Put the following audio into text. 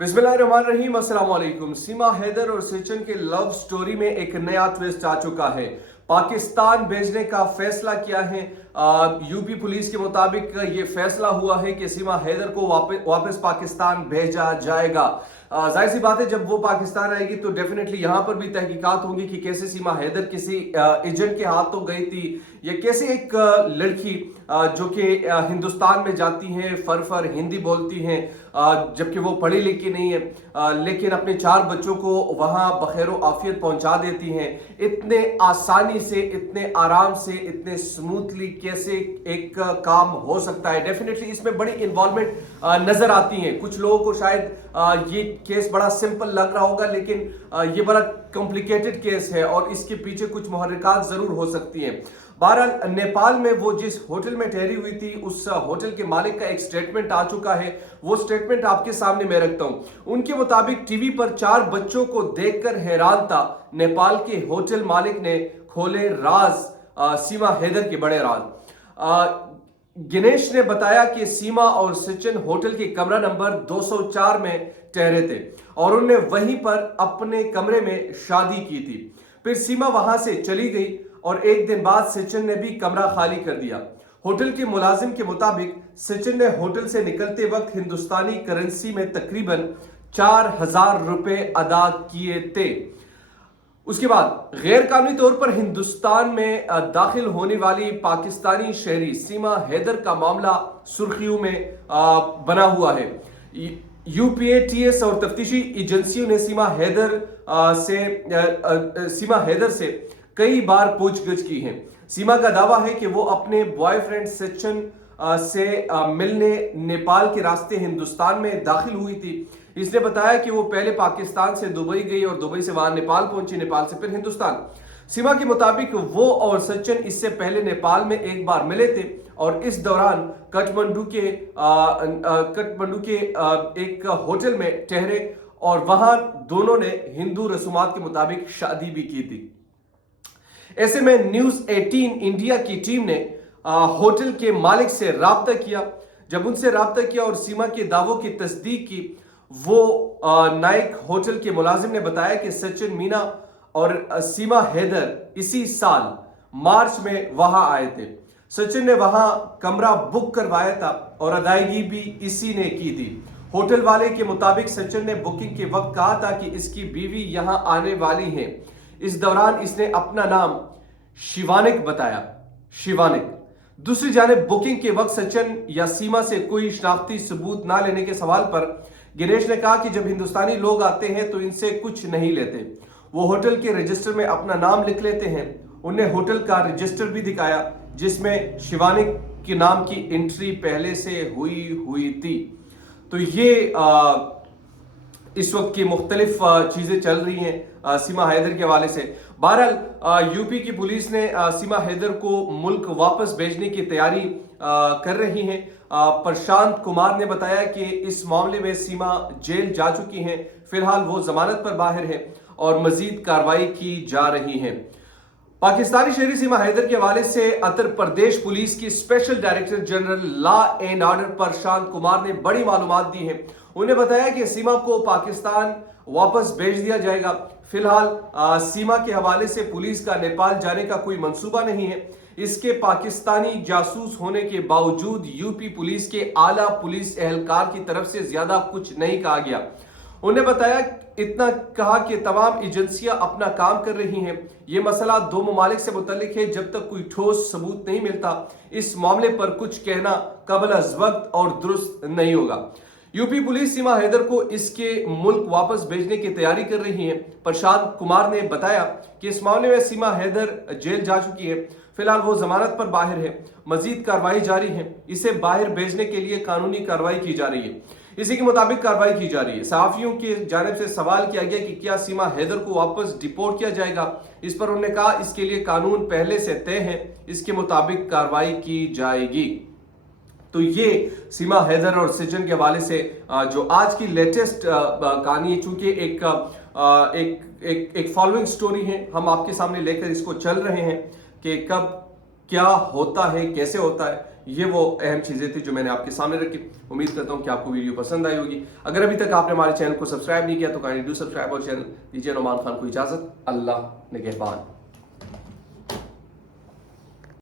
बिस्मिल्लाहिर्रहमानिर्रहीम, अस्सलाम वालेकुम। सीमा हैदर और सचिन के लव स्टोरी में एक नया ट्विस्ट आ चुका है। पाकिस्तान भेजने का फैसला किया है। यूपी पुलिस के मुताबिक ये फैसला हुआ है कि सीमा हैदर को वापस पाकिस्तान भेजा जाएगा। जाहिर सी बात है, जब वो पाकिस्तान आएगी तो डेफिनेटली यहां पर भी तहकीकात होंगी कि कैसे सीमा हैदर किसी एजेंट के हाथों गई थी, या कैसे एक लड़की जो कि हिंदुस्तान में जाती हैं, फर हिंदी बोलती हैं, जबकि वो पढ़ी लिखी नहीं है, लेकिन अपने 4 बच्चों को वहां बखैर आफियत पहुंचा देती हैं। इतने आसानी से, इतने आराम से, इतने स्मूथली कैसे एक काम हो सकता है। डेफिनेटली इसमें बड़ी इन्वॉल्वमेंट नजर आती है। कुछ लोगों को शायद ये केस बड़ा सिंपल लग रहा होगा, लेकिन ये बड़ा कॉम्प्लिकेटेड केस है और इसके पीछे कुछ मुहर्रिकात जरूर हो सकती हैं। बहरहाल नेपाल में वो जिस होटल में ठहरी हुई थी, उस होटल के मालिक का एक स्टेटमेंट आ चुका है। वो स्टेटमेंट आपके सामने मैं रखता हूं। उनके मुताबिक टीवी पर 4 बच्चों को देखकर हैरान था नेपाल के होटल मालिक ने खोले राज, सीमा हैदर के बड़े राज। गिनेश ने बताया कि सीमा और सचिन होटल के कमरा नंबर 204 में ठहरे थे और उन्होंने वहीं पर अपने कमरे में शादी की थी। फिर सीमा वहां से चली गई और एक दिन बाद सचिन ने भी कमरा खाली कर दिया। होटल के मुलाजिम के मुताबिक सचिन ने होटल से निकलते वक्त हिंदुस्तानी करेंसी में तकरीबन 4000 रुपए अदा किए थे। उसके बाद गैर कानूनी तौर पर हिंदुस्तान में दाखिल होने वाली पाकिस्तानी शहरी सीमा हैदर का मामला सुर्खियों में बना हुआ है। यूपीएटीएस और तफ्तीशी एजेंसियों ने सीमा हैदर से कई बार पूछगछ की है। सीमा का दावा है कि वो अपने बॉयफ्रेंड सचिन से मिलने नेपाल के रास्ते हिंदुस्तान में दाखिल हुई थी। इसने बताया कि वो पहले पाकिस्तान से दुबई गई और दुबई से वहां नेपाल पहुंची, नेपाल से फिर हिंदुस्तान। सीमा के मुताबिक वो और सचिन इससे पहले नेपाल में एक बार मिले थे और इस दौरान काठमांडू के एक होटल में ठहरे और वहां दोनों ने हिंदू रसूमात के मुताबिक शादी भी की थी। ऐसे में न्यूज 18 इंडिया की टीम ने होटल के मालिक से राब्ता किया। जब उनसे राब्ता किया और सीमा के दावों की तस्दीक की, वो नाइक होटल के मुलाजिम ने बताया कि सचिन मीना और सीमा हैदर इसी साल मार्च में वहां आए थे। सचिन ने वहां कमरा बुक करवाया था और अदायगी भी इसी ने की थी। होटल वाले के मुताबिक सचिन ने बुकिंग के वक्त कहा था कि इसकी बीवी यहां आने वाली है। इस दौरान इसने अपना नाम शिवानिक बताया। शिवानिक। दूसरी जानिब बुकिंग के वक्त सचिन या सीमा से कोई शनाख्ती सबूत ना लेने के सवाल पर गिनेश ने कहा कि जब हिंदुस्तानी लोग आते हैं तो इनसे कुछ नहीं लेते, वो होटल के रजिस्टर में अपना नाम लिख लेते हैं। उन्हें होटल का रजिस्टर भी दिखाया जिसमें शिवानिक के नाम की एंट्री पहले से हुई थी। तो ये इस वक्त की मुख्तलिफ चीजें चल रही हैं सीमा हैदर के हवाले से। बहरहाल यूपी की पुलिस ने सीमा हैदर को मुल्क वापस भेजने की तैयारी कर रही है। प्रशांत कुमार ने बताया कि इस मामले में सीमा जेल जा चुकी हैं। फिलहाल वो जमानत पर बाहर है और मजीद कार्रवाई की जा रही है। पाकिस्तानी शहरी सीमा हैदर के हवाले से उत्तर प्रदेश पुलिस की special director general law and order Prashant Kumar ने बड़ी मालूमात दी है। उन्हें बताया कि सीमा को पाकिस्तान वापस भेज दिया जाएगा। फिलहाल सीमा के हवाले से पुलिस का नेपाल जाने का कोई मंसूबा नहीं है। इसके पाकिस्तानी जासूस होने के बावजूद यूपी पुलिस के आला पुलिस एहलकार की तरफ से ज्यादा कुछ नहीं कहा गया। उन्हें बताया, इतना कहा कि तमाम एजेंसियां अपना काम कर रही हैं। यह मसला 2 ममालिक से मुतल्लिक है। जब तक कोई ठोस सबूत नहीं मिलता, इस मामले पर कुछ कहना कबल अज़ वक्त और दुरुस्त नहीं होगा। यूपी पुलिस सीमा हैदर को इसके मुल्क वापस भेजने की तैयारी कर रही है। प्रशांत कुमार ने बताया कि इस मामले में सीमा हैदर जेल जा चुकी है। फिलहाल वो जमानत पर बाहर है। मजीद कार्रवाई जारी है। इसे बाहर भेजने के लिए कानूनी कार्रवाई की जा रही है। इसी के मुताबिक कार्रवाई की जा रही है। सहाफियों की जानिब से सवाल किया गया कि क्या सीमा हैदर को वापस डिपोर्ट किया जाएगा। इस पर उन्होंने कहा, इसके लिए कानून पहले से तय है, इसके मुताबिक कार्रवाई की जाएगी। तो ये सीमा हैदर और सचिन के हवाले से जो आज की लेटेस्ट कहानी है, चूंकि एक फॉलोइंग स्टोरी है, हम आपके सामने लेकर इसको चल रहे हैं कि कब क्या होता है, कैसे होता है, ये वो अहम चीज़ें थी जो मैंने आपके सामने रखी। उम्मीद करता हूँ कि आपको वीडियो पसंद आई होगी। अगर अभी तक आपने हमारे चैनल को सब्सक्राइब नहीं किया तो काइंडली डू सब्सक्राइब और चैनल। दीजिए नुमान खान को इजाज़त। अल्लाह निगहबान।